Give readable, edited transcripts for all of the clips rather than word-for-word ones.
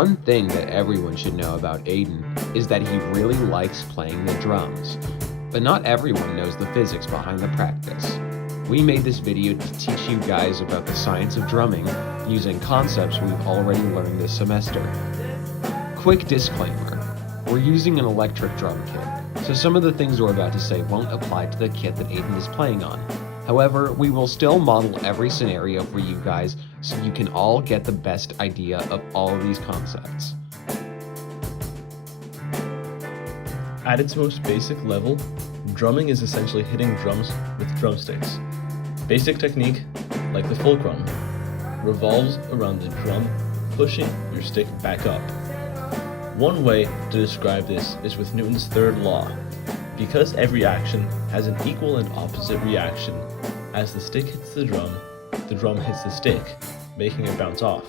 One thing that everyone should know about Aiden is that he really likes playing the drums, but not everyone knows the physics behind the practice. We made this video to teach you guys about the science of drumming using concepts we've already learned this semester. Quick disclaimer, we're using an electric drum kit, so some of the things we're about to say won't apply to the kit that Aiden is playing on. However, we will still model every scenario for you guys so you can all get the best idea of all of these concepts. At its most basic level, drumming is essentially hitting drums with drumsticks. Basic technique, like the fulcrum, revolves around the drum pushing your stick back up. One way to describe this is with Newton's third law. Because every action has an equal and opposite reaction, as the stick hits the drum hits the stick, making it bounce off.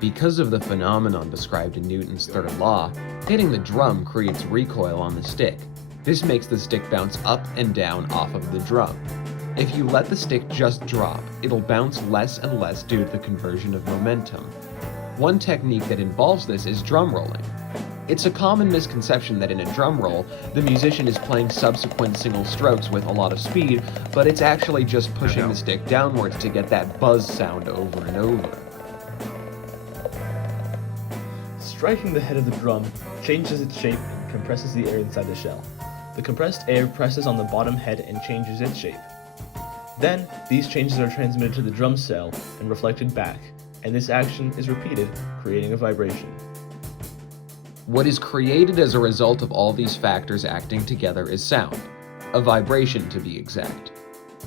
Because of the phenomenon described in Newton's third law, hitting the drum creates recoil on the stick. This makes the stick bounce up and down off of the drum. If you let the stick just drop, it'll bounce less and less due to the conversion of momentum. One technique that involves this is drum rolling. It's a common misconception that in a drum roll, the musician is playing subsequent single strokes with a lot of speed, but it's actually just pushing the stick downwards to get that buzz sound over and over. Striking the head of the drum changes its shape and compresses the air inside the shell. The compressed air presses on the bottom head and changes its shape. Then, these changes are transmitted to the drum cell and reflected back, and this action is repeated, creating a vibration. What is created as a result of all these factors acting together is sound, a vibration to be exact.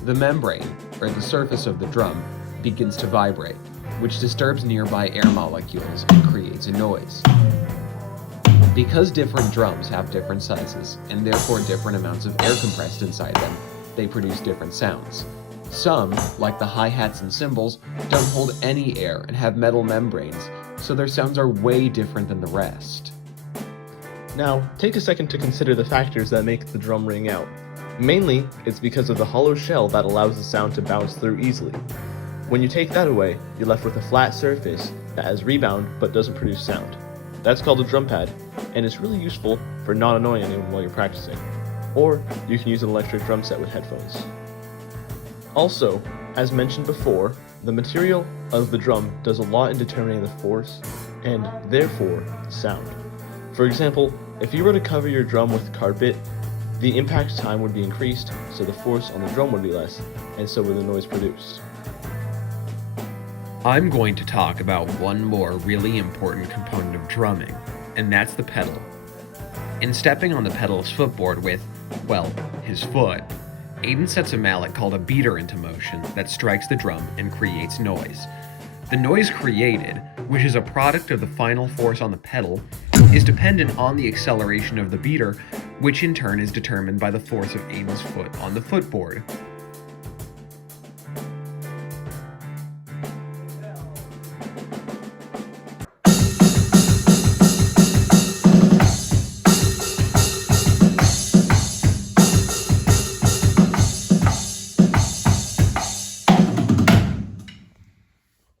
The membrane, or the surface of the drum, begins to vibrate, which disturbs nearby air molecules and creates a noise. Because different drums have different sizes, and therefore different amounts of air compressed inside them, they produce different sounds. Some, like the hi-hats and cymbals, don't hold any air and have metal membranes, so their sounds are way different than the rest. Now, take a second to consider the factors that make the drum ring out. Mainly, it's because of the hollow shell that allows the sound to bounce through easily. When you take that away, you're left with a flat surface that has rebound but doesn't produce sound. That's called a drum pad, and it's really useful for not annoying anyone while you're practicing. Or, you can use an electric drum set with headphones. Also, as mentioned before, the material of the drum does a lot in determining the force, and therefore, sound. For example, if you were to cover your drum with carpet, the impact time would be increased, so the force on the drum would be less, and so would the noise produced. I'm going to talk about one more really important component of drumming, and that's the pedal. In stepping on the pedal's footboard with, well, his foot, Aiden sets a mallet called a beater into motion that strikes the drum and creates noise. The noise created, which is a product of the final force on the pedal, is dependent on the acceleration of the beater, which in turn is determined by the force of Aiden's foot on the footboard.